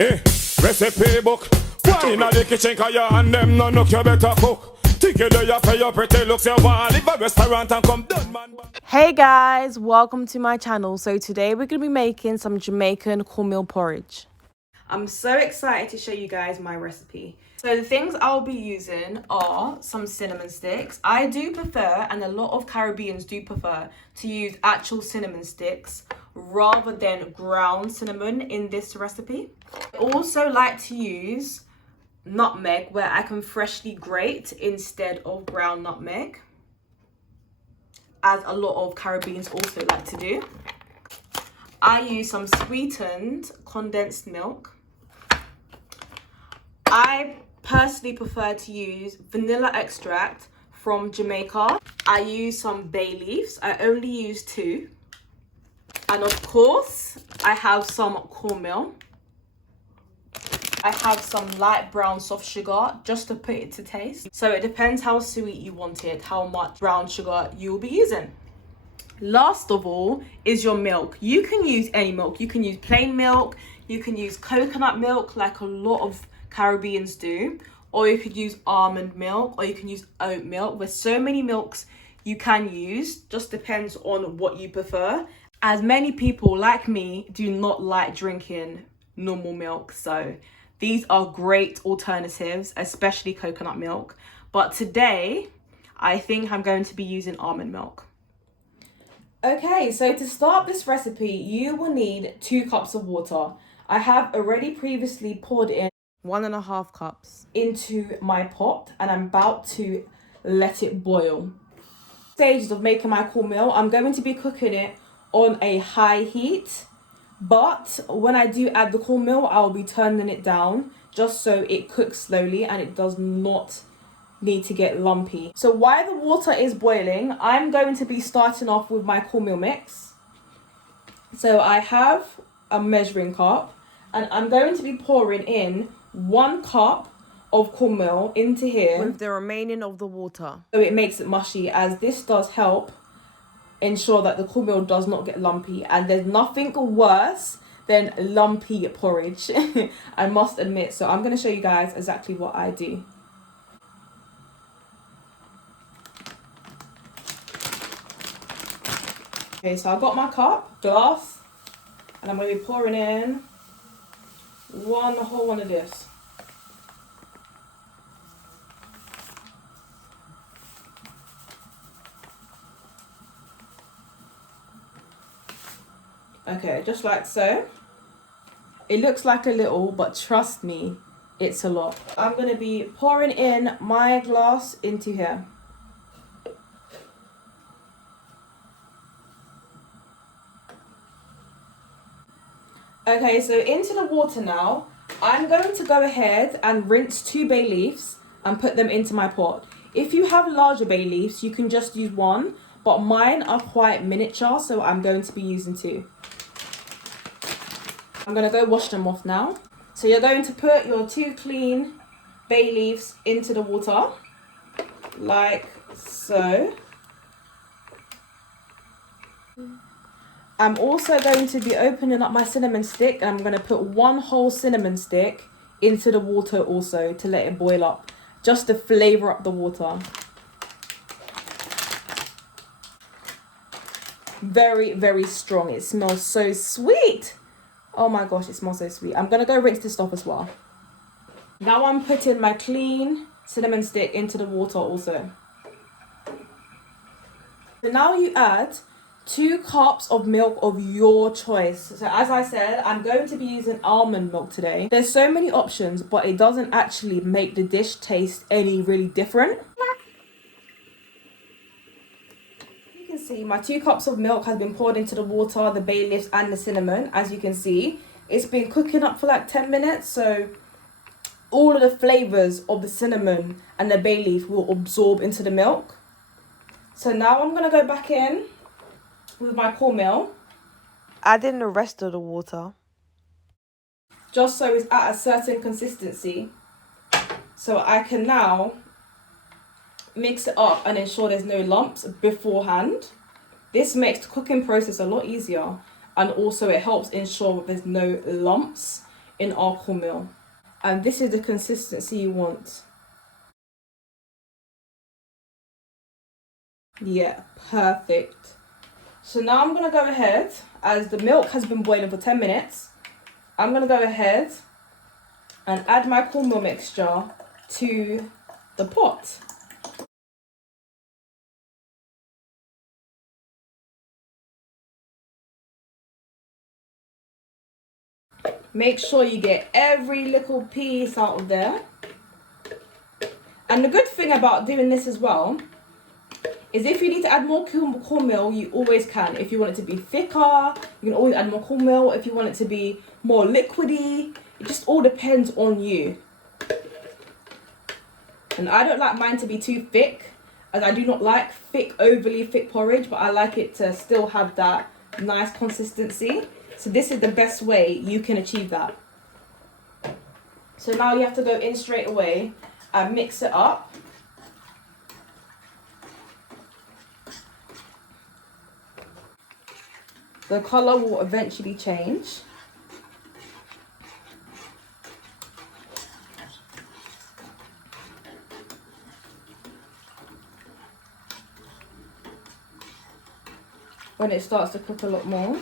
Recipe book. One inna the kitchen 'cause you and them no look you better cook. Think you do you for your pretty looks, you want leave a restaurant and come done, man. Hey guys, welcome to my channel. So today we're going to be making some Jamaican cornmeal porridge. I'm so excited to show you guys my recipe. So the things I'll be using are some cinnamon sticks. I do prefer, and a lot of Caribbeans do prefer, to use actual cinnamon sticks rather than ground cinnamon in this recipe. I also like to use nutmeg where I can freshly grate instead of ground nutmeg, as a lot of Caribbeans also like to do. I use some sweetened condensed milk. I personally prefer to use vanilla extract from Jamaica. I use some bay leaves. I only use 2. And of course, I have some cornmeal. I have some light brown soft sugar just to put it to taste. So it depends how sweet you want it, how much brown sugar you will be using. Last of all is your milk. You can use any milk. You can use plain milk. You can use coconut milk like a lot of Caribbeans do. Or you could use almond milk, or you can use oat milk. There's so many milks you can use. Just depends on what you prefer. As many people like me do not like drinking normal milk. So these are great alternatives, especially coconut milk. But today, I think I'm going to be using almond milk. Okay, so to start this recipe, you will need 2 cups of water. I have already previously poured in 1.5 cups into my pot, and I'm about to let it boil. Stages of making my cornmeal, I'm going to be cooking it on a high heat. But when I do add the cornmeal, I'll be turning it down just so it cooks slowly and it does not need to get lumpy. So while the water is boiling, I'm going to be starting off with my cornmeal mix. So I have a measuring cup and I'm going to be pouring in 1 cup of cornmeal into here with the remaining of the water. So it makes it mushy, as this does help ensure that the cornmeal does not get lumpy, and there's nothing worse than lumpy porridge. I must admit. So I'm going to show you guys exactly what I do. Okay, so I've got my glass, and I'm going to be pouring in a whole one of this. Okay, just like so. It looks like a little, but trust me, it's a lot. I'm going to be pouring in my glass into here. Okay, so into the water now, I'm going to go ahead and rinse 2 bay leaves and put them into my pot. If you have larger bay leaves, you can just use 1, but mine are quite miniature, so I'm going to be using 2. I'm going to go wash them off now. So you're going to put your 2 clean bay leaves into the water, like so. I'm also going to be opening up my cinnamon stick, and I'm going to put 1 whole cinnamon stick into the water also to let it boil up, just to flavour up the water. Very, very strong. It smells so sweet. Oh my gosh, it smells so sweet. I'm going to go rinse this off as well. Now I'm putting my clean cinnamon stick into the water also. So now you add 2 cups of milk of your choice. So as I said, I'm going to be using almond milk today. There's so many options, but it doesn't actually make the dish taste any really different. See, my 2 cups of milk has been poured into the water, the bay leaves and the cinnamon. As you can see, it's been cooking up for like 10 minutes, so all of the flavors of the cinnamon and the bay leaf will absorb into the milk. So now I'm going to go back in with my cornmeal, add in the rest of the water just so it's at a certain consistency, so I can now mix it up and ensure there's no lumps beforehand. This makes the cooking process a lot easier, and also it helps ensure that there's no lumps in our cornmeal. And this is the consistency you want. Yeah, perfect. So now I'm gonna go ahead, as the milk has been boiling for 10 minutes, I'm gonna go ahead and add my cornmeal mixture to the pot. Make sure you get every little piece out of there. And the good thing about doing this as well is if you need to add more cornmeal, you always can. If you want it to be thicker, you can always add more cornmeal. If you want it to be more liquidy, it just all depends on you. And I don't like mine to be too thick, as I do not like overly thick porridge, but I like it to still have that nice consistency. So this is the best way you can achieve that. So now you have to go in straight away and mix it up. The colour will eventually change. When it starts to cook a lot more.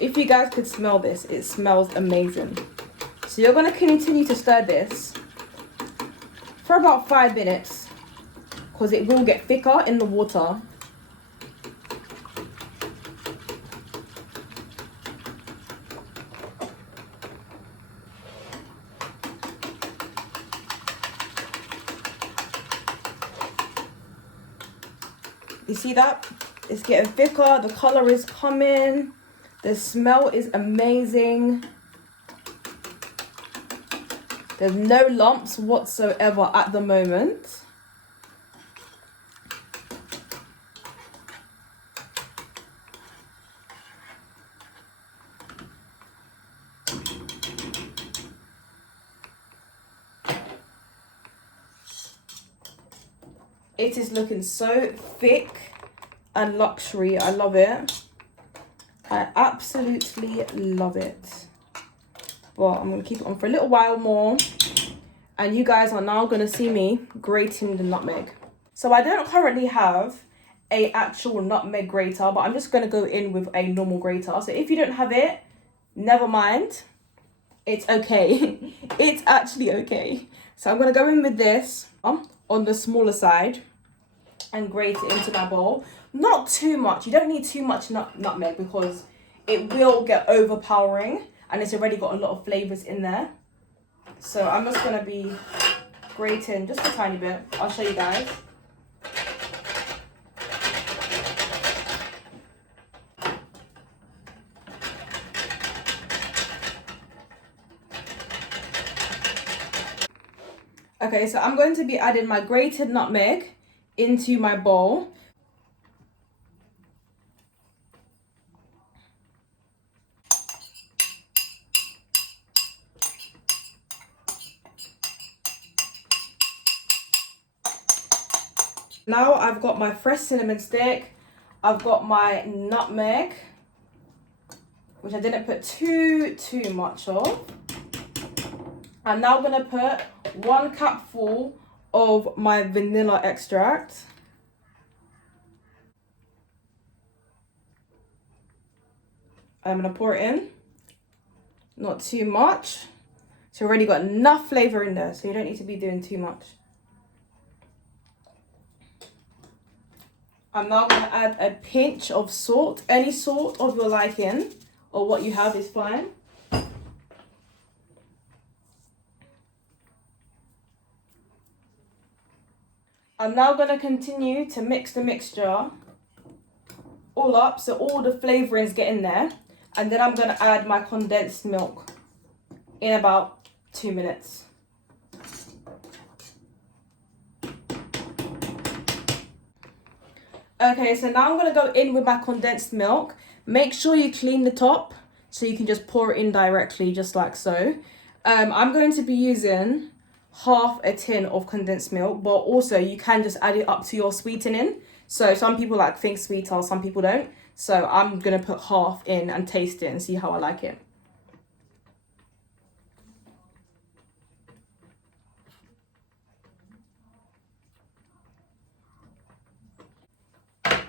If you guys could smell this, it smells amazing. So you're going to continue to stir this for about 5 minutes, because it will get thicker in the water. You see that? It's getting thicker, the colour is coming. The smell is amazing. There's no lumps whatsoever at the moment. It is looking so thick and luxury. I love it. I absolutely love it. But I'm going to keep it on for a little while more. And you guys are now going to see me grating the nutmeg. So I don't currently have a actual nutmeg grater, but I'm just going to go in with a normal grater. So if you don't have it, never mind. It's okay. It's actually okay. So I'm going to go in with this on the smaller side and grate it into my bowl. Not too much. You don't need too much nutmeg, because it will get overpowering and it's already got a lot of flavours in there. So I'm just going to be grating just a tiny bit. I'll show you guys. Okay, so I'm going to be adding my grated nutmeg into my bowl. Now I've got my fresh cinnamon stick, I've got my nutmeg, which I didn't put too much of. I'm now going to put 1 cupful of my vanilla extract. I'm going to pour it in, not too much. It's already got enough flavour in there, so you don't need to be doing too much. I'm now going to add a pinch of salt. Any salt of your liking or what you have is fine. I'm now going to continue to mix the mixture all up so all the flavourings get in there. And then I'm going to add my condensed milk in about 2 minutes. Okay, so now I'm going to go in with my condensed milk. Make sure you clean the top so you can just pour it in directly, just like so. I'm going to be using half a tin of condensed milk, but also you can just add it up to your sweetening. So some people like think sweeter, some people don't. So I'm gonna put half in and taste it and see how I like it.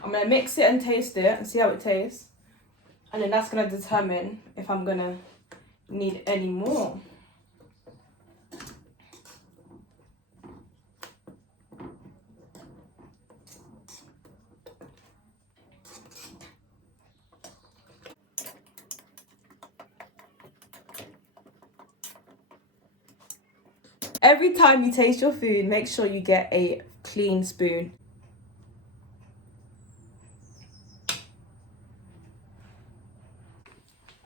I'm gonna mix it and taste it and see how it tastes. And then that's gonna determine if I'm gonna need any more. Every time you taste your food, make sure you get a clean spoon.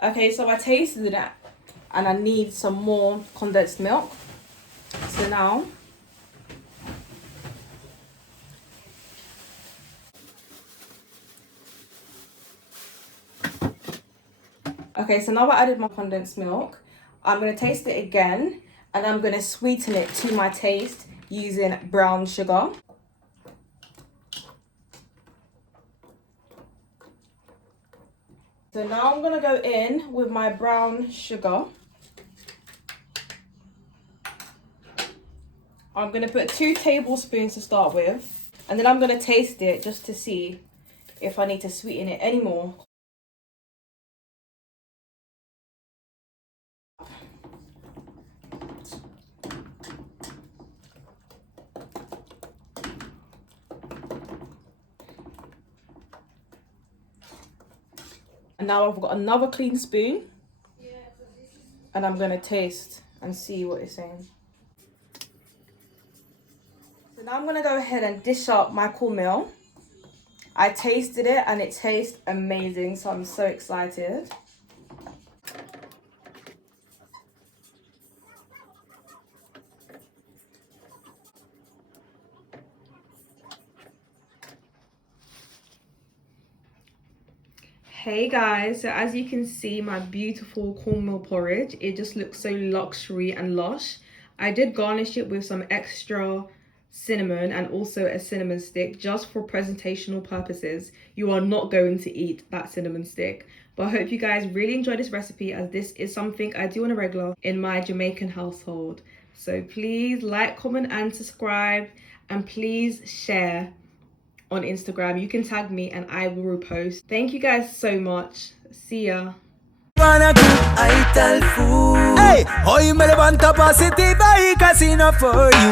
Okay, so I tasted it and I need some more condensed milk. So now, okay, so now I added my condensed milk. I'm gonna taste it again and I'm gonna sweeten it to my taste using brown sugar. So now I'm gonna go in with my brown sugar. I'm gonna put 2 tablespoons to start with, and then I'm gonna taste it just to see if I need to sweeten it anymore. And now I've got another clean spoon, and I'm gonna taste and see what it's saying. So now I'm gonna go ahead and dish up my cornmeal. I tasted it and it tastes amazing, so I'm so excited. Hey guys, so as you can see, my beautiful cornmeal porridge, it just looks so luxury and lush. I did garnish it with some extra cinnamon and also a cinnamon stick just for presentational purposes. You are not going to eat that cinnamon stick. But I hope you guys really enjoy this recipe, as this is something I do on a regular in my Jamaican household. So please like, comment and subscribe, and please share on Instagram. You can tag me and I will repost. Thank you guys so much. See ya. Hey, hoy me levanta positiva y casino for you.